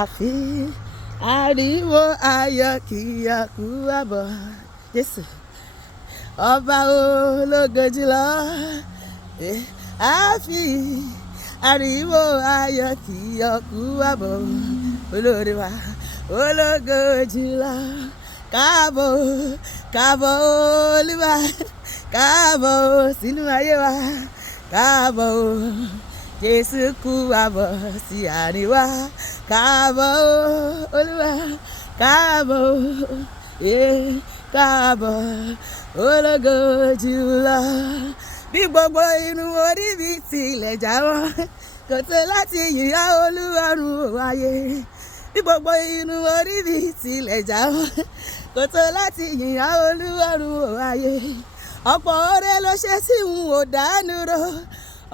àfi ariwo ayọ̀ kì í kú àbọ̀ Jésù ọba ológojulo àfi ariwo ayọ̀ kì í kú àbọ̀ olórí wa ologojulo káàbọ̀ káàbọ̀ Olúwa káàbọ̀ sínú ayé wa káàbọ̀ Jésù kú àbọ̀ sí àárín wa káàbọ̀ Olúwa káàbọ̀ káàbọ̀ ologojulo bí gbogbo inú orí mi tilẹ̀ jáwọ́ kò tó láti yìn ọ́ Olúwarun ayé bí gbogbo inú orí mi tilẹ̀ jáwọ́ kò tó láti yìn ọ́ Olúwarun ayé ọ̀pọ̀ oore ló ṣe tí n ò dánú rò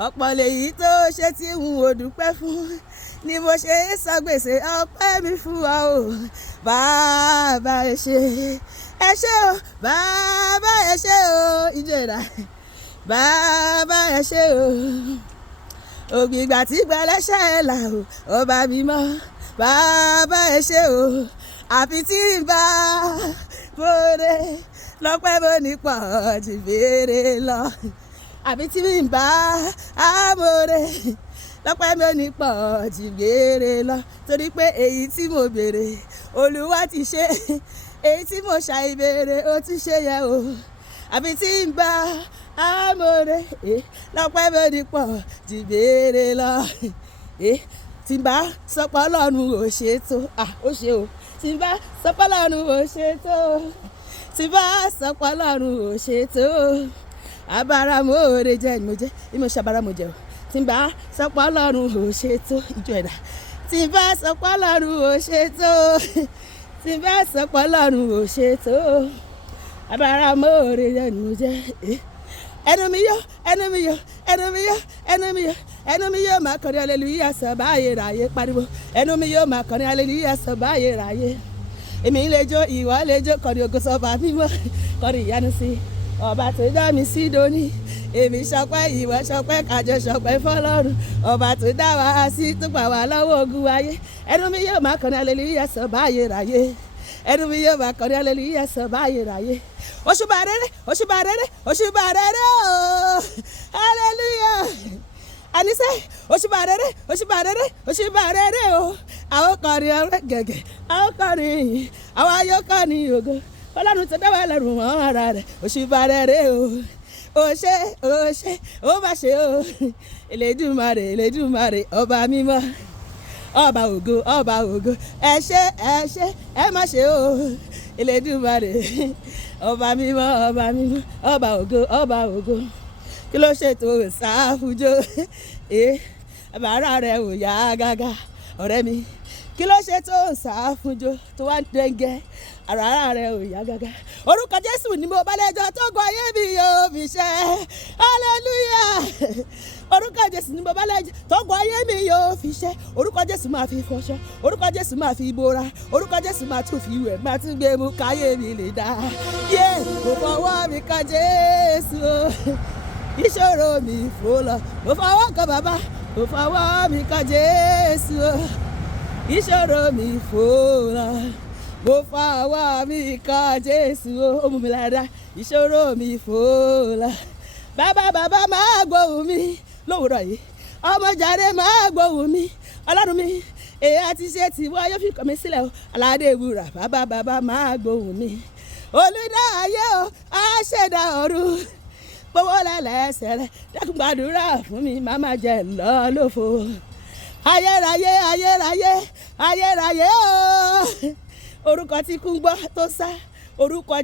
ọ̀pọ̀ lèyí tó ṣe tí n ò dúpẹ́ fún ni mo ṣe é sọ gbèsè ọpẹ́ mi fún ọ o bàbá ẹ ṣé o bàbá ẹ ṣé o ìjọra bàbá ẹ ṣé o ògbìgbà tí gbẹlẹ́ṣẹ̀ là o ọba mímọ́ bàbá ẹ ṣé o àfi tí ń bá bóde lọ́pẹ́ bó ní pọ̀ jù béèrè lọ àfi tí ń bá amóore lọ́pẹ́ bó ní pọ̀ jù béèrè lọ torí pé èyí tí mo béèrè Olúwa ti ṣe èyí tí mo ṣàìbéèrè ó ti ṣe yẹn o àfi tí ń bá amóore lọ́pẹ́ bó ní pọ̀ jù béèrè lọ tí n bá sọpọ̀ Ọlọ́run ò ṣe tó ó ṣe o tí n bá sọpọ̀ Ọlọ́run ò ṣe tó tí n bá sọpọ̀ Ọlọ́run ò ṣe tó abáramóore jẹ́ mo jẹ́ bí mo ṣàbáramó jẹ́ o tí n bá sọpọ̀ Ọlọ́run ò ṣe tó ìjọ ẹ̀dá tí n bá sọpọ̀ Ọlọ́run ò ṣe tó tí n bá sọpọ̀ Ọlọ́run ò ṣe tó abáramóore jẹ́ mo jẹ́ ẹnu mi yó ẹnu mi yó ẹnu mi yó ẹnu mi yó ẹnu mi yóò máa kọrin hallelujah sọ báyé ráyé pariwo ẹnu mi yóò máa kọrin hallelujah sọ báyé ráyé èmi lè jó ìwọ lè jó kọrin ògo sọba mímọ́ kọrin ìyanu sí ọba tó dá mi sí dóní èmi ṣọpẹ́ ìwọ ṣọpẹ́ kájọ ṣọpẹ́ fọ́lọ́run ọba tó dá wa sí tó gbà wá lọ́wọ́ ogun ayé ẹnu mi yóò máa kọrin hallelujah sọ báyé ráyé ẹnu mi yóò máa kọrin hallelujah sọ báyé ráyé òṣùbà rere òṣùbà rere òṣùbà rere ooo hallelujah àníṣe òṣùbà rere òṣùbà rere òṣùbà rere o àwọn kọrin ọrẹ gẹ́gẹ́ àwọn kọrin yìí àwọn ayọkọrin ògo Ọlọ́run tó dá wa lẹ́rù mọ́ ara rẹ̀ òṣùbà rere o ó ṣe ó bá ṣe o Elédùmarè Elédùmarè ọba mímọ́ ọba ògo ẹ ṣé ẹ má ṣe o Elédùmarè ọba mímọ́ ọba ògo kí ló ṣètò ìsáfújó àbára rẹ ò yá gágá ọ̀rẹ́ mi kí ló ṣètò ìsáfújó tó wá ń dẹ́ngẹ́ àràrà rẹ ò yá gágá orúkọ Jésù ni mo bá lẹ́jọ́ tó gbọ́ ayé mi yóò fi ṣe hallelujah orúkọ Jésù ni mo bá lẹ́jọ́ tó gbọ́ ayé mi yóò fi ṣe orúkọ Jésù máa fi fọṣọ orúkọ Jésù máa fi bora orúkọ Jésù máa tún fi wẹ̀ máa tún gbé mú káyé mi lè dá mo fọwọ́ mi kan Jésù ìṣòro mi fò lọ mo fọwọ́ kan bàbá mo fọwọ́ mi kan Jésù ìṣòro mi fò lọ mo fọwọ́ mi kan Jésù ó mú mi lára ìṣòro mi fò lọ bàbá máa gbóhùn mi lówùrọ̀ yìí ọmọ jàre máa gbóhùn mi Ọlọ́run mi èyí àti ṣe tiwọ́ yóò fi kọ́ mi sílẹ̀ o aládé ìwúrà bàbá máa gbóhùn mi olùdá ayé o àṣẹdá ọ̀run gbowó lẹ́lẹ́sẹ̀ rẹ̀ dákun gbàdúrà fún mi má má jẹ́ lọ lófo ayérayé o orúkọ tí kú gbọ́ tó sá orúkọ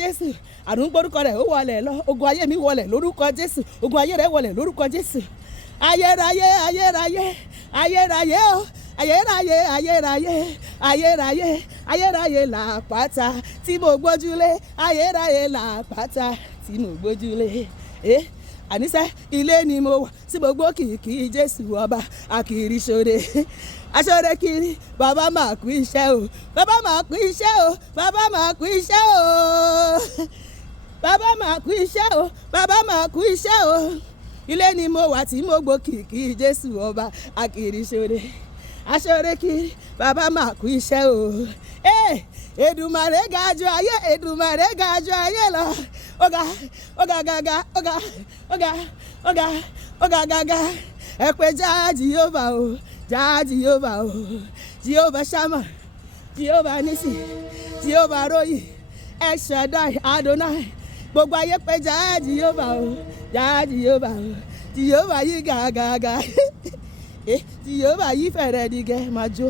Jésù àrùn gbórúkọ rẹ̀ ó wọlé lọ ogun ayé mi wọlé lórúkọ Jésù ogun ayé rẹ̀ wọlé lórúkọ Jésù ayérayé o ayérayé làpáta tí mo gbójúlé ayérayé làpáta tí mo gbójúlé àníṣe ilé ni mo wà tí mo gbó kìkì Jésù ọba àkìrí ṣoore aṣọ́rẹ́ kiri bàbá máa kú iṣẹ́ o bàbá máa kú iṣẹ́ o bàbá máa kú iṣẹ́ o bàbá máa kú iṣẹ́ o bàbá máa kú iṣẹ́ o ilé ni mo wà tí mo gbó kìkì Jésù ọba àkìrí ṣoore aṣọ́rẹ́ kiri bàbá máa kú iṣẹ́ o. Èdùmàrè ga jù ayé, Èdùmàrè ga jù ayé lọ. Ọ̀gá gàgà, ọ̀gá gàgà. Ẹ pé já Jehovah o, já Jehovah o. Jehovah Shammah, Jehovah Nisi, Jehovah Royi, El Shaddai, Adonai. Gbogbo ayé pé já Jehovah o, já Jehovah o. Jehovah yìí gàgàgà. Jehovah yìí fẹ̀rẹ̀ dìgẹ̀ máa jó.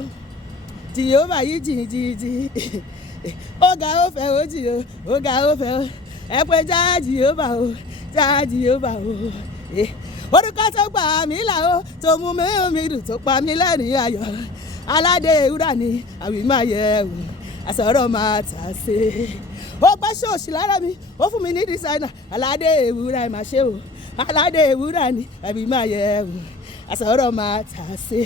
Jehovah yìí jìjìjì. Ọ̀gá ó fẹ́ ó jì o, ọ̀gá ó fẹ́ ó. Ẹ pé já Jehovah o, já Jehovah o. Orúkọ tó gbà mí là ó, tó mú mi dùn, tó pa mí lẹ́rìn ayọ̀. Aládé ewúrà ni àwìn máa yẹ ẹ̀wù, àsọ̀rọ̀ máa tà sí. Ó gbọ́ ṣòṣì lára mi, ó fún mi ní dísáínà. Aládé ewúrà ẹ̀ máa ṣe o. Aládé ewúrà ni àwìn máa yẹ ẹ̀wù, àsọ̀rọ̀ máa tà sí.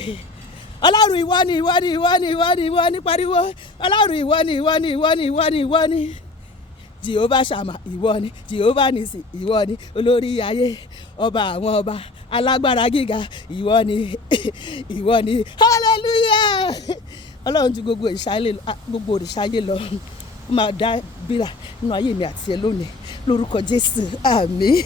Ọlọ́run ìwọ ni, ìwọ ni, ìwọ ni, ìwọ ni, ìwọ ni, pariwo. Ọlọ́run ìwọ ni, ìwọ ni, ìwọ ni, ìwọ ni, ìwọ ni. Jehovah Shammah ìwọ ni, Jehovah Nisi ìwọ ni, olórí ayé, ọba àwọn ọba, alágbára gíga ìwọ ni, ìwọ ni. Hallelujah. Ọlọ́run ju gbogbo òrìṣà ayé lọ. Ó máa dá bírà nínú ayé mi àti ẹ lónìí lórúkọ Jésù, àmín.